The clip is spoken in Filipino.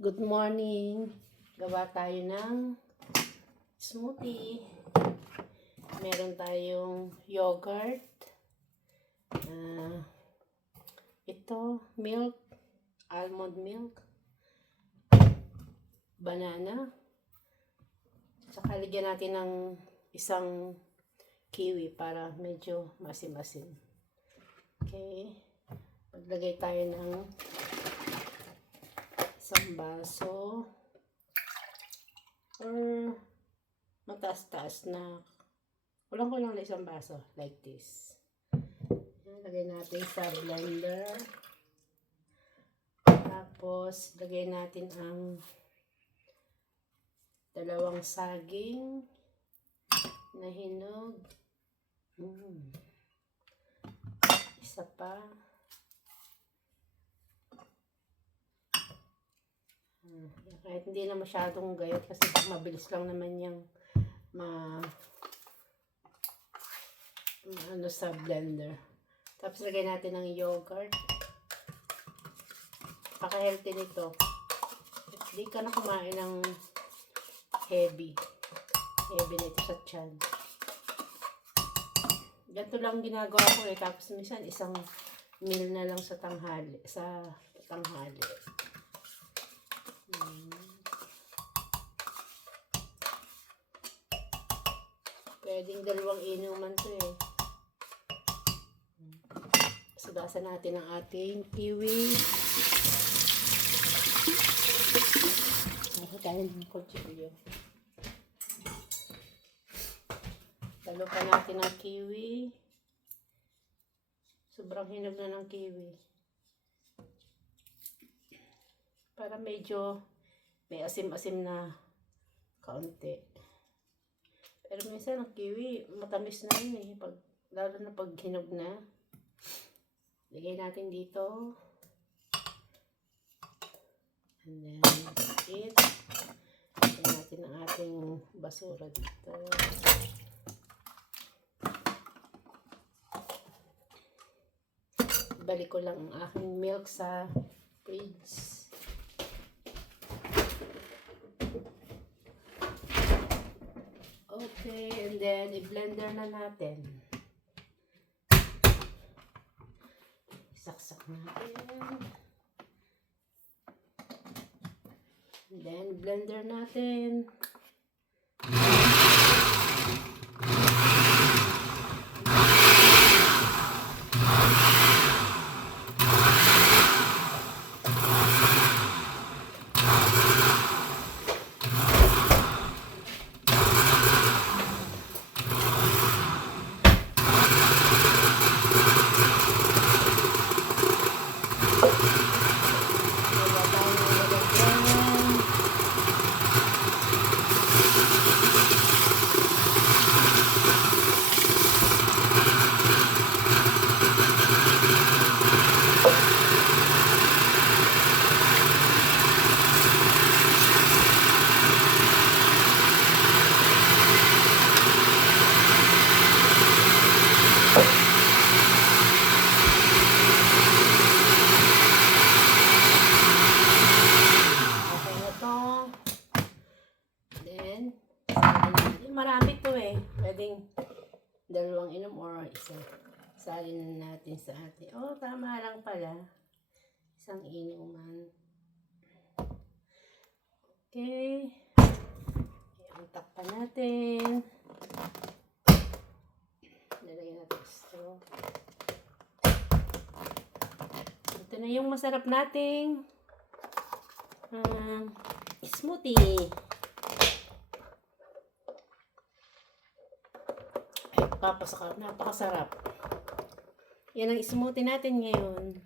Good morning. Gawa tayo ng smoothie. Meron tayong yogurt. Ito, milk, almond milk, banana. Saka ligyan natin ng isang kiwi para medyo masim-masim. Okay. Maglagay tayo ng isang baso or mataas-taas na kulang-kulang na isang baso like this. Lagay natin sa blender, tapos lagay natin ang dalawang saging na hinog, isa pa. Kahit hindi na masyadong gayot kasi mabilis lang naman yung ano sa blender. Tapos lagay natin ng yogurt. Paka-healthy nito. Hindi ka na kumain ng heavy. Heavy nito sa tiyan. Ganito lang ginagawa ko eh. Tapos minsan isang meal na lang sa tanghali. Pwedeng dalawang inuman to eh. Sugasan natin ang ating kiwi. Tayo ng kutsilyo. Talo pa natin ang kiwi. Sobrang hinog na ng kiwi. Para medyo may asim-asim na kaunti. Pero minsan ang kiwi, matamis na yun eh. Lalo na pag hinog na. Lagay natin dito. And then, it. Lagay natin ang ating basura dito. Balik ko lang ang aking milk sa fridge. Okay, and then i-blender na natin. Saksak natin. And then blender natin. Marami to eh. Pwedeng dalawang inom or isa. Salin natin sa atin. Oh, tama lang pala. Isang inuman. Okay. Ang takpan natin. Nalagyan natin straw. Ito na yung masarap nating smoothie. Napakasarap. Yan ang smoothie natin ngayon.